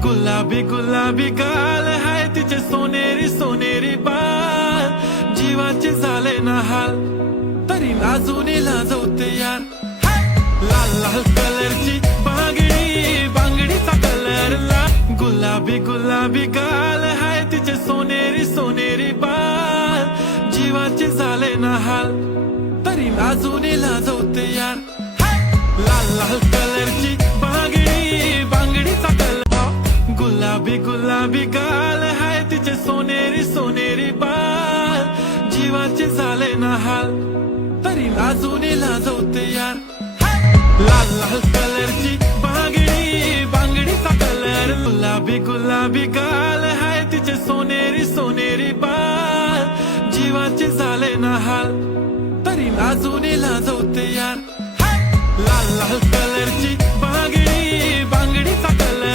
गुलाबी गुलाबी गाल हाय तिचे सोनेरी सोनेरी बाल, जीवाचे झाले ना हाल तरी लाजून लाजवते यार। लाल लाल कलरची बांगडी, बांगडीचा कलर लाल, गुलाबी गुलाबी गाल हाय तिचे सोनेरी सोनेरी बाल, जीवाचे झाले ना हाल तरी लाजून लाजवते यार। लाल लाल कलरची बांगडी, बांगडीचा कलर, गुलाबी गुलाबी गाल हाय तिचे सोनेरी सोनेरी बाल, जीवाचे झाले ना हाल तरी लाजून लाजवते यार। लाल लाल कलरची बांगडी, बांगडीचा कलर, गुलाबी गुलाबी गाल हाय तिचे सोनेरी सोनेरी बाल, जीवाचे झाले ना हाल तरी लाजून लाजवते यार। लाल लाल कलरची बांगडी, बांगडीचा कलर।